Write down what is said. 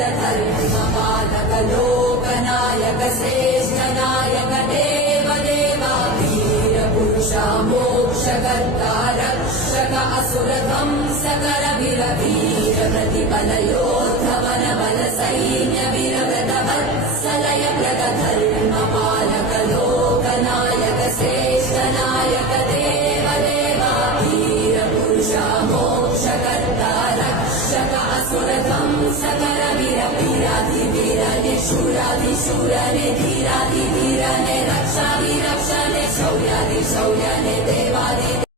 धर्मपालक लोकनायक श्रेष्ठ नायक देव देवा वीर पुरुषा मोक्षकर्ता रक्षक असुर ध्वंसकर वीर वीर प्रतिबल योद्धवन बल सैन्य वीर व्रत वत्सलय व्रत धर्मपालक लोकनायक श्रेष्ठ नायक देव देवा वीर पुरुषा मोक्षकर्ता रक्षक असुर ध्वंसकर वीर वीराधिवीरने शूराधिशूरने धीराधिधीरने रक्षाधिरक्षणे शौर्याधिशौर्यने देवादि